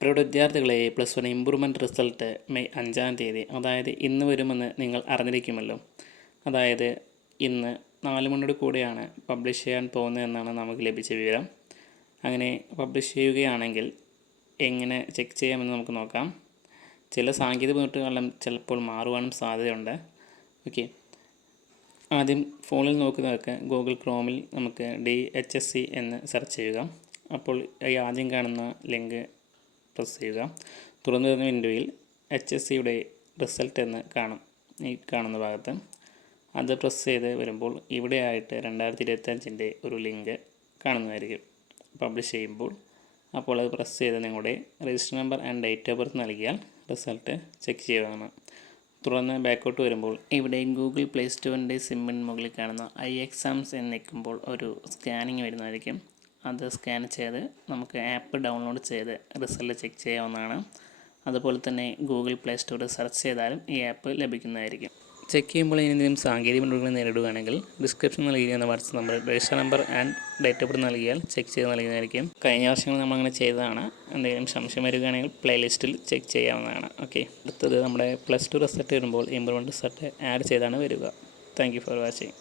പ്രിയപ്പെട്ട വിദ്യാർത്ഥികളെ, +1 improvement result May 5-ാം തീയതി, അതായത് ഇന്ന് വരുമെന്ന് നിങ്ങൾ അറിഞ്ഞിരിക്കുമല്ലോ. അതായത് ഇന്ന് 4 മണിയോട് കൂടിയാണ് പബ്ലിഷ് ചെയ്യാൻ പോകുന്നതെന്നാണ് നമുക്ക് ലഭിച്ച വിവരം. അങ്ങനെ പബ്ലിഷ് ചെയ്യുകയാണെങ്കിൽ എങ്ങനെ ചെക്ക് ചെയ്യാമെന്ന് നമുക്ക് നോക്കാം. ചില സാങ്കേതിക ബുദ്ധിമുട്ടുകളും ചിലപ്പോൾ മാറുവാനും സാധ്യതയുണ്ട്. ഓക്കെ, ആദ്യം ഫോണിൽ നോക്കുന്നവർക്ക് ഗൂഗിൾ ക്രോമിൽ നമുക്ക് DHSC എന്ന് സെർച്ച് ചെയ്യുക. അപ്പോൾ ഈ ആദ്യം കാണുന്ന ലിങ്ക് പ്രസ് ചെയ്യുക. തുറന്നു വരുന്ന വിൻഡോയിൽ HSCയുടെ റിസൾട്ട് എന്ന് കാണും. ഈ കാണുന്ന ഭാഗത്ത് അത് പ്രസ് ചെയ്ത് വരുമ്പോൾ ഇവിടെയായിട്ട് 2025-ൻ്റെ ഒരു ലിങ്ക് കാണുന്നതായിരിക്കും പബ്ലിഷ് ചെയ്യുമ്പോൾ. അപ്പോൾ അത് പ്രസ് ചെയ്ത് നിങ്ങളുടെ register number and date of birth നൽകിയാൽ റിസൾട്ട് ചെക്ക് ചെയ്യുന്നതാണ്. തുടർന്ന് ബാക്കോട്ട് വരുമ്പോൾ ഇവിടെ ഗൂഗിൾ പ്ലേ സ്റ്റോറിൻ്റെ സിമ്മിന് മുകളിൽ കാണുന്ന iExams എന്ന് നിൽക്കുമ്പോൾ ഒരു സ്കാനിങ് വരുന്നതായിരിക്കും. അത് സ്കാൻ ചെയ്ത് നമുക്ക് ആപ്പ് ഡൗൺലോഡ് ചെയ്ത് റിസൾട്ട് ചെക്ക് ചെയ്യാവുന്നതാണ്. അതുപോലെ തന്നെ ഗൂഗിൾ പ്ലേ സ്റ്റോറിൽ സെർച്ച് ചെയ്താലും ഈ ആപ്പ് ലഭിക്കുന്നതായിരിക്കും. ചെക്ക് ചെയ്യുമ്പോൾ എന്തെങ്കിലും സാങ്കേതിക ബുദ്ധിമുട്ടുകൾ നേരിടുകയാണെങ്കിൽ ഡിസ്ക്രിപ്ഷൻ നൽകിയിരിക്കുന്ന WhatsApp number, register number and date of birth നൽകിയാൽ ചെക്ക് ചെയ്ത് നൽകുന്നതായിരിക്കും. കഴിഞ്ഞ വർഷങ്ങൾ നമ്മളങ്ങനെ ചെയ്തതാണ്. എന്തെങ്കിലും സംശയം വരികയാണെങ്കിൽ പ്ലേലിസ്റ്റിൽ ചെക്ക് ചെയ്യാവുന്നതാണ്. ഓക്കെ, അടുത്തത് നമ്മുടെ +2 റിസൾട്ട് വരുമ്പോൾ ഇംപ്രൂവ്മെൻറ്റ് റിസൾട്ട് ആഡ് ചെയ്താണ് വരിക. Thank you for watching.